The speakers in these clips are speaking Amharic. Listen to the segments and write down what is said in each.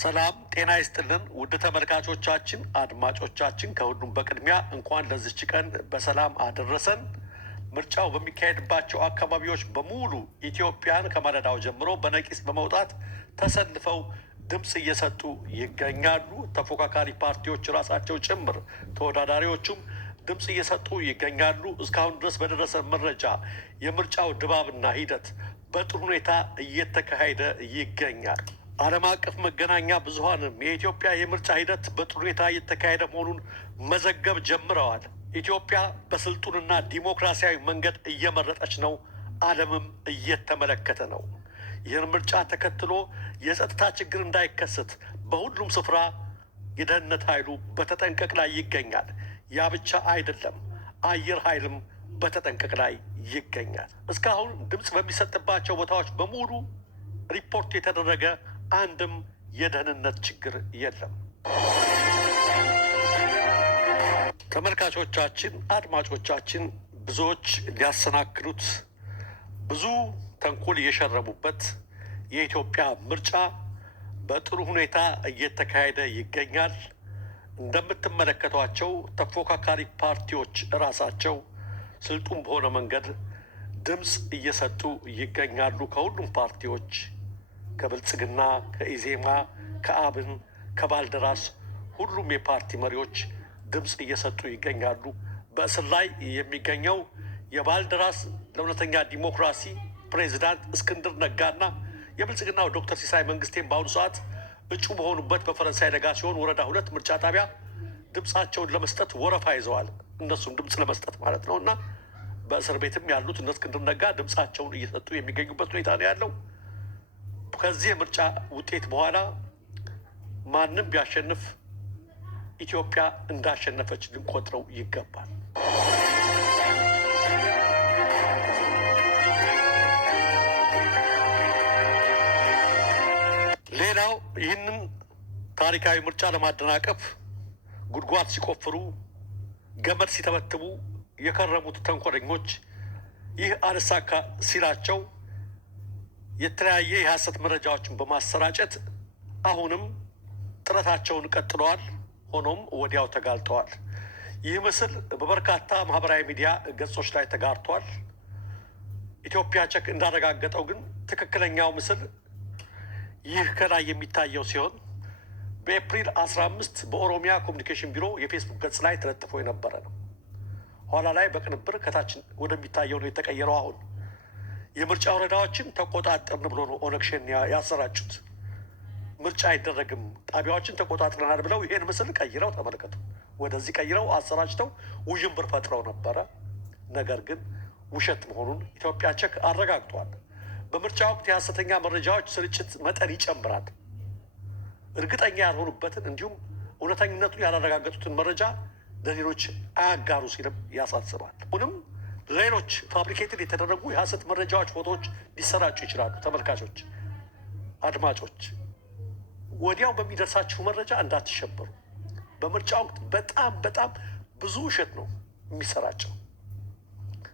ሰላም ጤና ይስጥልን ውድ ተመልካቾቻችን አድማጮቻችን፣ ከሁሉም በቅድሚያ እንኳን ለዚች ቀን በሰላም አደረሰን። ምርጫው በሚካሄድባቸው አካባቢዎች በሙሉ ኢትዮጵያን ከማለዳው ጀምሮ በነቂስ በመውጣት ተሰልፈው ድምፅ እየሰጡ ይገኛሉ። ተፎካካሪ ፓርቲዎች ራሳቸው ጭምር ተወዳዳሪዎቹም ድምፅ እየሰጡ ይገኛሉ። እስካሁን ድረስ በደረሰ መረጃ የምርጫው ድባብና ሂደት በጥሩ ሁኔታ እየተካሄደ ይገኛል። ዓለም አቀፍ መገናኛ ብዙኃንም የኢትዮጵያ የምርጫ ሂደት በጥሩ ሁኔታ እየተካሄደ መሆኑን መዘገብ ጀምረዋል። ኢትዮጵያ በስልጡንና ዲሞክራሲያዊ መንገድ እየመረጠች ነው። ዓለምም እየተመለከተ ነው። ይህን ምርጫ ተከትሎ የጸጥታ ችግር እንዳይከሰት በሁሉም ስፍራ የደህንነት ኃይሉ በተጠንቀቅ ላይ ይገኛል። ያ ብቻ አይደለም፣ አየር ኃይልም በተጠንቀቅ ላይ ይገኛል። እስካሁን ድምፅ በሚሰጥባቸው ቦታዎች በሙሉ ሪፖርት የተደረገ አንድም የደህንነት ችግር የለም። ተመልካቾቻችን፣ አድማጮቻችን ብዙዎች ሊያሰናክሉት ብዙ ተንኮል እየሸረቡበት የኢትዮጵያ ምርጫ በጥሩ ሁኔታ እየተካሄደ ይገኛል። እንደምትመለከቷቸው ተፎካካሪ ፓርቲዎች ራሳቸው ስልጡን በሆነ መንገድ ድምፅ እየሰጡ ይገኛሉ። ከሁሉም ፓርቲዎች ከብልጽግና፣ ከኢዜማ፣ ከአብን፣ ከባልደራስ ሁሉም የፓርቲ መሪዎች ድምፅ እየሰጡ ይገኛሉ። በእስር ላይ የሚገኘው የባልደራስ ለእውነተኛ ዲሞክራሲ ፕሬዚዳንት እስክንድር ነጋና የብልጽግናው ዶክተር ሲሳይ መንግስቴን በአሁኑ ሰዓት እጩ በሆኑበት በፈረንሳይ ለጋሲዮን ወረዳ 2 ምርጫ ጣቢያ ድምፃቸውን ለመስጠት ወረፋ ይዘዋል። እነሱም ድምፅ ለመስጠት ማለት ነው። እና በእስር ቤትም ያሉት እነ እስክንድር ነጋ ድምፃቸውን እየሰጡ የሚገኙበት ሁኔታ ነው ያለው። ከዚህ የምርጫ ውጤት በኋላ ማንም ቢያሸንፍ ኢትዮጵያ እንዳሸነፈች ልንቆጥረው ይገባል። ሌላው ይህንን ታሪካዊ ምርጫ ለማደናቀፍ ጉድጓድ ሲቆፍሩ፣ ገመድ ሲተበትቡ የከረሙት ተንኮለኞች ይህ አልሳካ ሲላቸው የተለያየ የሐሰት መረጃዎችን በማሰራጨት አሁንም ጥረታቸውን ቀጥለዋል። ሆኖም ወዲያው ተጋልጠዋል። ይህ ምስል በበርካታ ማህበራዊ ሚዲያ ገጾች ላይ ተጋርቷል። ኢትዮጵያ ቼክ እንዳረጋገጠው ግን ትክክለኛው ምስል ይህ ከላይ የሚታየው ሲሆን በኤፕሪል 15 በኦሮሚያ ኮሚኒኬሽን ቢሮ የፌስቡክ ገጽ ላይ ተለጥፎ የነበረ ነው። ኋላ ላይ በቅንብር ከታችን ወደሚታየው ነው የተቀየረው። አሁን የምርጫ ወረዳዎችን ተቆጣጠርን ብሎ ነው ኦነግ ሸኔ ያሰራጩት። ምርጫ አይደረግም ጣቢያዎችን ተቆጣጥረናል ብለው ይሄን ምስል ቀይረው ተመልከቱ። ወደዚህ ቀይረው አሰራጭተው ውዥንብር ፈጥረው ነበረ። ነገር ግን ውሸት መሆኑን ኢትዮጵያ ቼክ አረጋግጧል። በምርጫ ወቅት የሐሰተኛ መረጃዎች ስርጭት መጠን ይጨምራል። እርግጠኛ ያልሆኑበትን እንዲሁም እውነተኝነቱን ያላረጋገጡትን መረጃ ለሌሎች አያጋሩ ሲልም ያሳስባል። አሁንም ሌሎች ፋብሪኬትድ የተደረጉ የሐሰት መረጃዎች፣ ፎቶዎች ሊሰራጩ ይችላሉ። ተመልካቾች፣ አድማጮች ወዲያው በሚደርሳችሁ መረጃ እንዳትሸበሩ። በምርጫ ወቅት በጣም ብዙ ውሸት ነው የሚሰራጨው።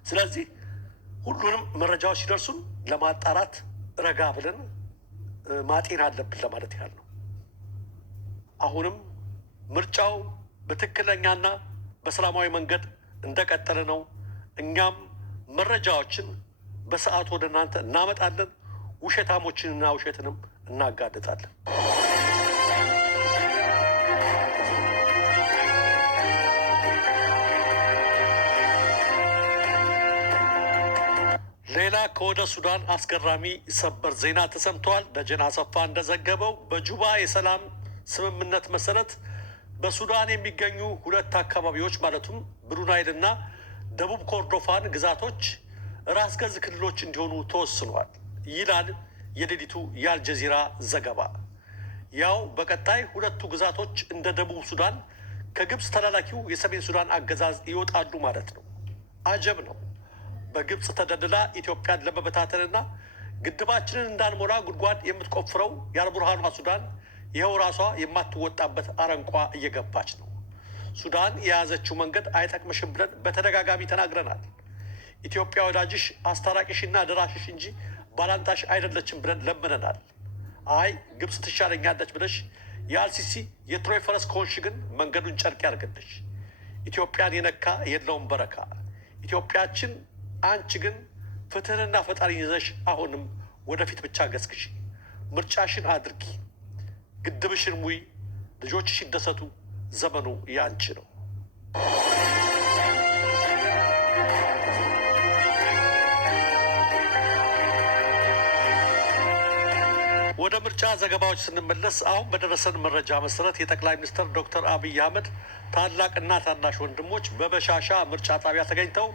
ስለዚህ ሁሉንም መረጃዎች ሲደርሱን ለማጣራት ረጋ ብለን ማጤን አለብን ለማለት ያህል ነው። አሁንም ምርጫው በትክክለኛና በሰላማዊ መንገድ እንደቀጠለ ነው። እኛም መረጃዎችን በሰዓቱ ወደ እናንተ እናመጣለን። ውሸታሞችንና ውሸትንም እናጋልጣለን። ሌላ ከወደ ሱዳን አስገራሚ ሰበር ዜና ተሰምቷል። ደጀን አሰፋ እንደዘገበው በጁባ የሰላም ስምምነት መሰረት በሱዳን የሚገኙ 2 አካባቢዎች ማለቱም ብሉ ናይልና ደቡብ ኮርዶፋን ግዛቶች ራስ ገዝ ክልሎች እንዲሆኑ ተወስኗል ይላል የሌሊቱ የአልጀዚራ ዘገባ። ያው በቀጣይ 2ቱ ግዛቶች እንደ ደቡብ ሱዳን ከግብፅ ተላላኪው የሰሜን ሱዳን አገዛዝ ይወጣሉ ማለት ነው። አጀብ ነው። በግብፅ ተደልላ ኢትዮጵያን ለመበታተንና ግድባችንን እንዳንሞላ ጉድጓድ የምትቆፍረው የአልቡርሃኗ ሱዳን ይኸው ራሷ የማትወጣበት አረንቋ እየገባች ነው። ሱዳን የያዘችው መንገድ አይጠቅምሽም ብለን በተደጋጋሚ ተናግረናል። ኢትዮጵያ ወዳጅሽ አስታራቂሽና ደራሽሽ እንጂ ባላንጣሽ አይደለችም ብለን ለምነናል። አይ ግብፅ ትሻለኛለች ብለሽ የአልሲሲ የትሮይ ፈረስ ከሆንሽ ግን መንገዱን ጨርቅ ያርግልሽ። ኢትዮጵያን የነካ የለውም በረካ። ኢትዮጵያችን አንቺ ግን ፍትህንና ፈጣሪን ይዘሽ አሁንም ወደፊት ብቻ ገስግሽ። ምርጫሽን አድርጊ፣ ግድብሽን ሙይ፣ ልጆችሽ ይደሰቱ። ዘመኑ ያንቺ ነው። ወደ ምርጫ ዘገባዎች ስንመለስ አሁን በደረሰን መረጃ መሰረት የጠቅላይ ሚኒስትር ዶክተር አብይ አህመድ ታላቅና ታናሽ ወንድሞች በበሻሻ ምርጫ ጣቢያ ተገኝተው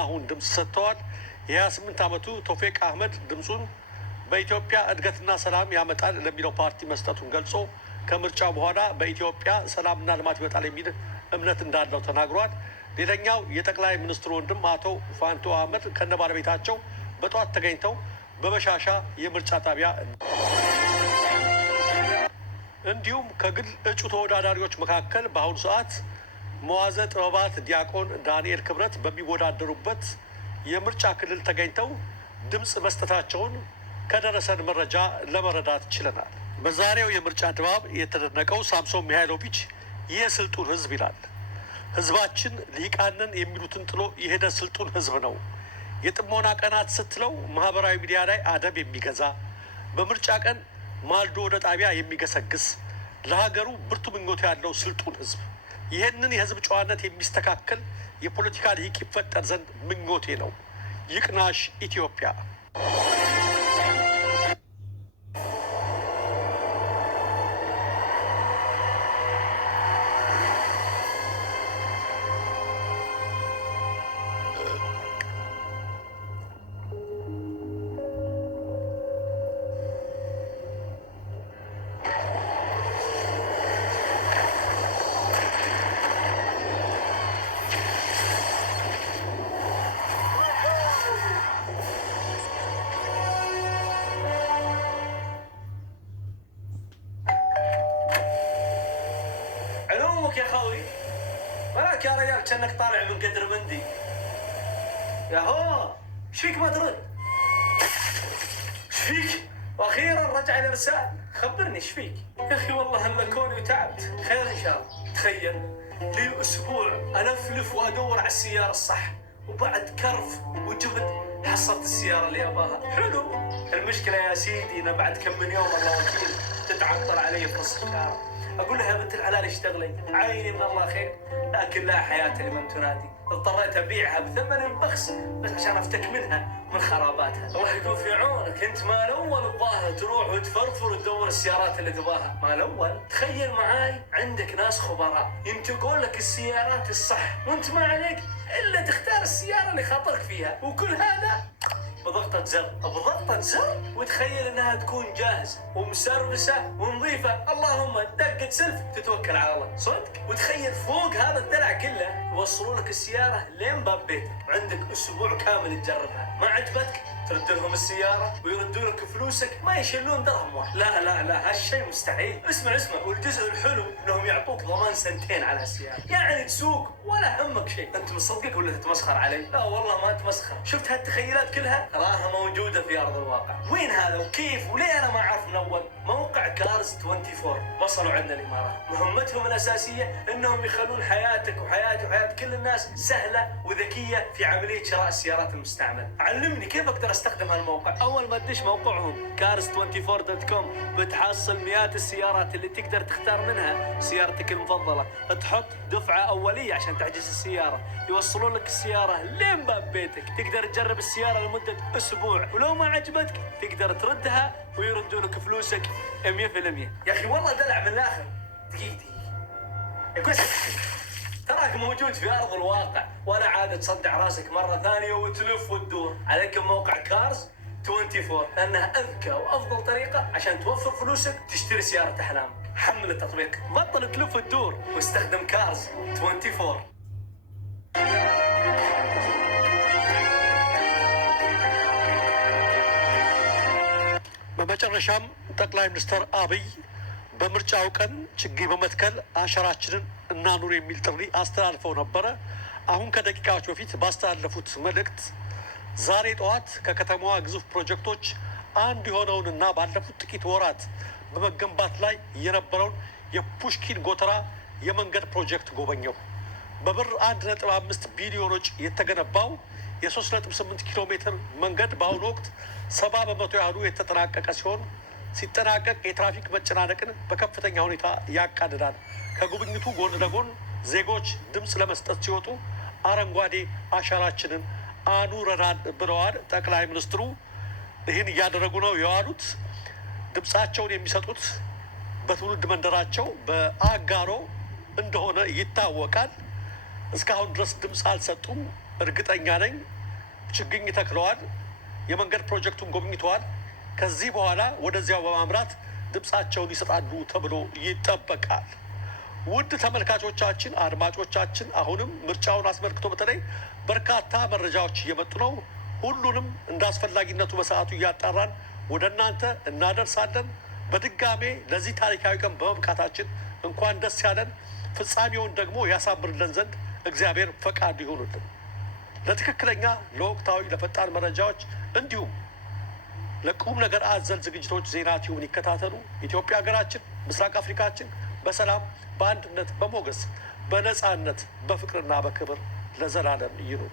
አሁን ድምፅ ሰጥተዋል። የ28 ዓመቱ ቶፌቅ አህመድ ድምፁን በኢትዮጵያ እድገትና ሰላም ያመጣል ለሚለው ፓርቲ መስጠቱን ገልጾ ከምርጫው በኋላ በኢትዮጵያ ሰላምና ልማት ይመጣል የሚል እምነት እንዳለው ተናግሯል። ሌላኛው የጠቅላይ ሚኒስትሩ ወንድም አቶ ፋንቶ አህመድ ከነ ባለቤታቸው በጠዋት ተገኝተው በበሻሻ የምርጫ ጣቢያ እንዲሁም ከግል እጩ ተወዳዳሪዎች መካከል በአሁኑ ሰዓት መዋዘ ጥበባት ዲያቆን ዳንኤል ክብረት በሚወዳደሩበት የምርጫ ክልል ተገኝተው ድምፅ መስጠታቸውን ከደረሰን መረጃ ለመረዳት ችለናል። በዛሬው የምርጫ ድባብ የተደነቀው ሳምሶን ሚሃይሎቪች ይህ ስልጡን ህዝብ ይላል። ህዝባችን ሊቃንን የሚሉትን ጥሎ የሄደ ስልጡን ህዝብ ነው። የጥሞና ቀናት ስትለው ማህበራዊ ሚዲያ ላይ አደብ የሚገዛ በምርጫ ቀን ማልዶ ወደ ጣቢያ የሚገሰግስ ለሀገሩ ብርቱ ምኞት ያለው ስልጡን ህዝብ። ይህንን የህዝብ ጨዋነት የሚስተካከል የፖለቲካ ሊቅ ይፈጠር ዘንድ ምኞቴ ነው። ይቅናሽ ኢትዮጵያ። يا خوي مالك يا ريال كأنك طالع من قدر مندي. يا هو ايش فيك ما ترد؟ ايش فيك؟ واخيرا رجع الارسال. خبرني ايش فيك؟ يا اخي والله هلا كوني وتعبت. خير ان شاء الله. تخيل لي اسبوع الفلف وادور على السياره الصح وبعد كرف وجهد حصلت السياره اللي اباها. حلو. المشكله يا سيدي انا بعد كم من يوم الله وكيل تتعطل علي في نص الشارع. اقول لها يا بنت الحلال اشتغلي عيني من الله خير لكن لا حياه لمن تنادي. اضطريت ابيعها بثمن بخس بس عشان افتك منها من خراباتها. الله يكون في عونك. انت ما الاول الظاهر تروح وتفرفر وتدور السيارات اللي تباها. ما الاول تخيل معاي عندك ناس خبراء ينتقون لك السيارات الصح وانت ما عليك الا تختار السياره اللي خاطرك فيها. وكل هذا بضغطة زر بضغطة زر وتخيل انها تكون جاهزة ومسربسة ونظيفة. اللهم دقة سلف تتوكل على الله صدق. وتخيل فوق هذا الدلع كله يوصلوا لك السيارة لين باب بيتك وعندك اسبوع كامل تجربها. ما عجبتك ترد لهم السيارة ويردوا لك فلوسك ما يشيلون درهم واحد. لا لا لا هالشيء مستحيل. اسمع والجزء الحلو انهم يعطوك ضمان 2 سنين على السيارة. يعني تسوق ولا همك شيء. انت مصدقك ولا تتمسخر علي؟ لا والله ما تمسخر. شفت هالتخيلات كلها تراها موجودة في ارض الواقع. وين هذا وكيف وليه انا ما اعرف من اول؟ موقع كارز 24 وصلوا عندنا الامارات. مهمتهم الاساسية انهم يخلون حياتك وحياتي وحياة كل الناس سهلة وذكية في عملية شراء السيارات المستعملة. علمني كيف اقدر استخدم هالموقع. اول ما تدش موقعهم cars24.com بتحصل مئات السيارات اللي تقدر تختار منها سيارتك المفضلة. تحط دفعة اولية عشان تحجز السيارة. يوصلون لك السيارة لين باب بيتك. تقدر تجرب السيارة لمدة اسبوع ولو ما عجبتك تقدر تردها ويردوا لك فلوسك 100%. يا اخي والله دلع من الاخر. دقيقة تراك موجود في ارض الواقع ولا عاد تصدع راسك مرة ثانية وتلف وتدور. عليكم موقع كارز 24 لانها اذكى وافضل طريقة عشان توفر فلوسك تشتري سيارة احلامك. حمل التطبيق بطل تلف وتدور واستخدم كارز 24. በመጨረሻም ጠቅላይ ሚኒስትር አብይ በምርጫው ቀን ችግኝ በመትከል አሻራችንን እናኑር የሚል ጥሪ አስተላልፈው ነበረ። አሁን ከደቂቃዎች በፊት ባስተላለፉት መልእክት ዛሬ ጠዋት ከከተማዋ ግዙፍ ፕሮጀክቶች አንዱ የሆነውንና ባለፉት ጥቂት ወራት በመገንባት ላይ የነበረውን የፑሽኪን ጎተራ የመንገድ ፕሮጀክት ጎበኘው። በብር 1.5 ቢሊዮን ወጪ የተገነባው የ3.8 ኪሎ ሜትር መንገድ በአሁኑ ወቅት 70 በመቶ ያህሉ የተጠናቀቀ ሲሆን ሲጠናቀቅ የትራፊክ መጨናነቅን በከፍተኛ ሁኔታ ያቃልላል። ከጉብኝቱ ጎን ለጎን ዜጎች ድምፅ ለመስጠት ሲወጡ አረንጓዴ አሻራችንን አኑረናል ብለዋል ጠቅላይ ሚኒስትሩ። ይህን እያደረጉ ነው የዋሉት። ድምፃቸውን የሚሰጡት በትውልድ መንደራቸው በአጋሮ እንደሆነ ይታወቃል። እስካሁን ድረስ ድምፅ አልሰጡም። እርግጠኛ ነኝ ችግኝ ተክለዋል፣ የመንገድ ፕሮጀክቱን ጎብኝተዋል። ከዚህ በኋላ ወደዚያው በማምራት ድምፃቸውን ይሰጣሉ ተብሎ ይጠበቃል። ውድ ተመልካቾቻችን፣ አድማጮቻችን አሁንም ምርጫውን አስመልክቶ በተለይ በርካታ መረጃዎች እየመጡ ነው። ሁሉንም እንደ አስፈላጊነቱ በሰዓቱ እያጣራን ወደ እናንተ እናደርሳለን። በድጋሜ ለዚህ ታሪካዊ ቀን በመብቃታችን እንኳን ደስ ያለን፣ ፍጻሜውን ደግሞ ያሳምርልን ዘንድ እግዚአብሔር ፈቃዱ ይሁንልን። ለትክክለኛ ለወቅታዊ ለፈጣን መረጃዎች እንዲሁም ለቁም ነገር አዘል ዝግጅቶች ዜና ቲዩብን ይከታተሉ። ኢትዮጵያ ሀገራችን፣ ምስራቅ አፍሪካችን በሰላም በአንድነት በሞገስ በነፃነት በፍቅርና በክብር ለዘላለም ይኑሩ።